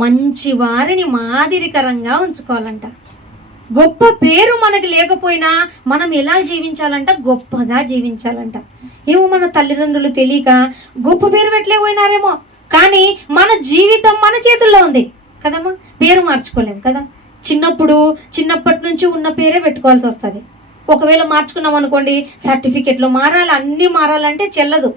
మంచి వారిని మాదిరికరంగా ఉంచుకోవాలంట. గొప్ప పేరు మనకు లేకపోయినా మనం ఎలా జీవించాలంట? గొప్పగా జీవించాలంట. ఏమో మన తల్లిదండ్రులు తెలియక గొప్ప పేరు పెట్టలేకపోయినారేమో, కానీ మన జీవితం మన చేతుల్లో ఉంది కదమ్మా. పేరు మార్చుకోలేం కదా. చిన్నప్పటి నుంచి ఉన్న పేరే పెట్టుకోవాల్సి వస్తుంది. ఒకవేళ మార్చుకున్నాం అనుకోండి, సర్టిఫికెట్లు మారాలి, అన్నీ మారాలంటే చెల్లదు.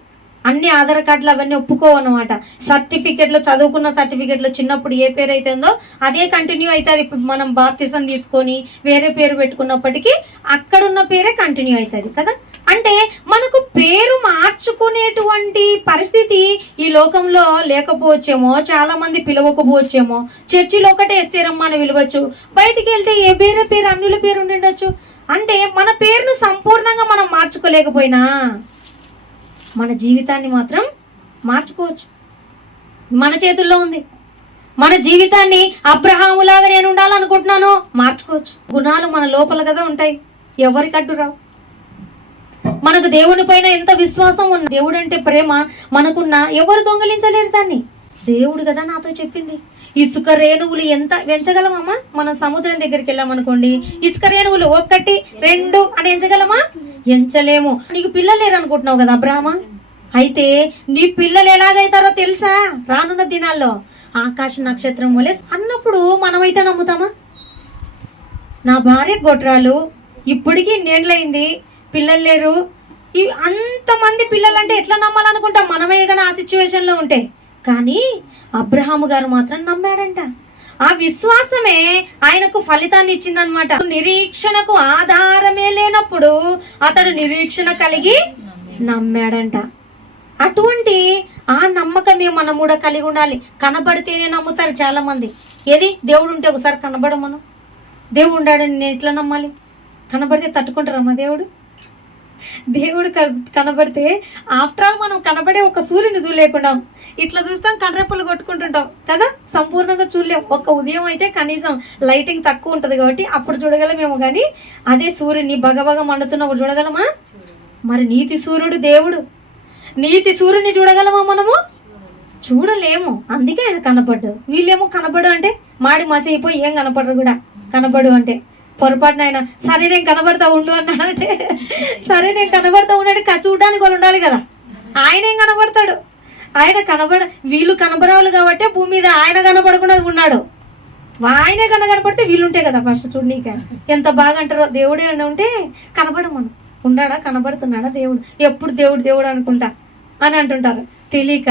అన్ని ఆధార్ కార్డులు అవన్నీ ఒప్పుకోవన్నమాట. సర్టిఫికెట్లు, చదువుకున్న సర్టిఫికెట్లు చిన్నప్పుడు ఏ పేరు అవుతుందో అదే కంటిన్యూ అవుతుంది. ఇప్పుడు మనం బాప్తిజం తీసుకొని వేరే పేరు పెట్టుకున్నప్పటికీ అక్కడున్న పేరే కంటిన్యూ అవుతుంది కదా. అంటే మనకు పేరు మార్చుకునేటువంటి పరిస్థితి ఈ లోకంలో లేకపోవచ్చేమో, చాలా మంది పిలవకపోవచ్చేమో. చర్చిలో ఒకటే స్థిరమ్మ అని పిలవచ్చు, బయటికి వెళ్తే ఏ వేరే పేరు అన్యుల పేరు ఉండిండొచ్చు. అంటే మన పేరును సంపూర్ణంగా మనం మార్చుకోలేకపోయినా మన జీవితాన్ని మాత్రం మార్చుకోవచ్చు. మన చేతుల్లో ఉంది. మన జీవితాన్ని అబ్రహాములాగా నేను ఉండాలనుకుంటున్నాను, మార్చుకోవచ్చు. గుణాలు మన లోపల కదా ఉంటాయి, ఎవరికి అడ్డు రావు. మనకు దేవుని పైన ఎంత విశ్వాసం ఉంది, దేవుడు అంటే ప్రేమ మనకున్న, ఎవరు దొంగలించలేరు దాన్ని. దేవుడు కదా నాతో చెప్పింది. ఇసుక రేణువులు ఎంత ఎంచగలమమ్మా? మనం సముద్రం దగ్గరికి వెళ్ళామనుకోండి, ఇసుక రేణువులు 1, 2 అని ఎంచగలమా? ఎంచలేము. నీకు పిల్లలు లేరు అనుకుంటున్నావు కదా అబ్రహమా, అయితే నీ పిల్లలు ఎలాగైతారో తెలుసా? రానున్న దినాల్లో ఆకాశ నక్షత్రం వలె అన్నప్పుడు మనమైతే నమ్ముతామా? నా భార్య గొడ్రాలు, ఇప్పటికీ నేండ్లైంది, పిల్లలు లేరు, అంతమంది పిల్లలు అంటే ఎట్లా నమ్మాలనుకుంటాం మనమే కానీ ఆ సిచ్యువేషన్లో ఉంటే. కానీ అబ్రహాము గారు మాత్రం నమ్మాడంట. ఆ విశ్వాసమే ఆయనకు ఫలితాన్ని ఇచ్చిందనమాట. నిరీక్షణకు ఆధారమే లేనప్పుడు అతడు నిరీక్షణ కలిగి నమ్మాడంట. అటువంటి ఆ నమ్మకమే మనం కూడా కలిగి ఉండాలి. కనబడితేనే నమ్ముతారు చాలా మంది. ఏది దేవుడు ఉంటే ఒకసారి కనబడమను. దేవుడు ఉండాడని నేను ఎట్లా నమ్మాలి? కనబడితే తట్టుకుంటారమ్మా దేవుడు? దేవుడు కనబడితే ఆఫ్టర్ ఆల్ మనం కనబడే ఒక సూర్యుని చూడలేకుండా ఇట్లా చూస్తాం, కర్రెప్పలు కొట్టుకుంటుంటాం కదా, సంపూర్ణంగా చూడలేం. ఒక ఉదయం అయితే కనీసం లైటింగ్ తక్కువ ఉంటుంది కాబట్టి అప్పుడు చూడగలమేమో, కానీ అదే సూర్యుని బగబగ మండుతున్నప్పుడు చూడగలమా? మరి నీతి సూర్యుడు దేవుడు, నీతి సూర్యుని చూడగలమా మనము? చూడలేము. అందుకే ఆయన కనపడ్డు. వీళ్ళేమో కనపడు అంటే మాడి మసైపోయి ఏం కనపడరు కూడా. కనపడు అంటే పొరపాటున ఆయన సరే నేను కనబడతా ఉండు అన్నాడంటే, సరే నేను కనబడతా ఉన్నాడు, చూడడానికి వాళ్ళు ఉండాలి కదా. ఆయన ఏం కనబడతాడు? ఆయన వీళ్ళు కనబరాలు కాబట్టి భూమి మీద ఆయన కనబడకుండా ఉన్నాడు. ఆయనే కనబడితే వీళ్ళుంటే కదా ఫస్ట్ చూడనీక. ఎంత బాగా అంటారో, దేవుడే అని ఉంటే కనబడమను. ఉన్నాడా, కనబడుతున్నాడా దేవుడు? ఎప్పుడు దేవుడు దేవుడు అనుకుంటా అని అంటుంటారు తెలియక.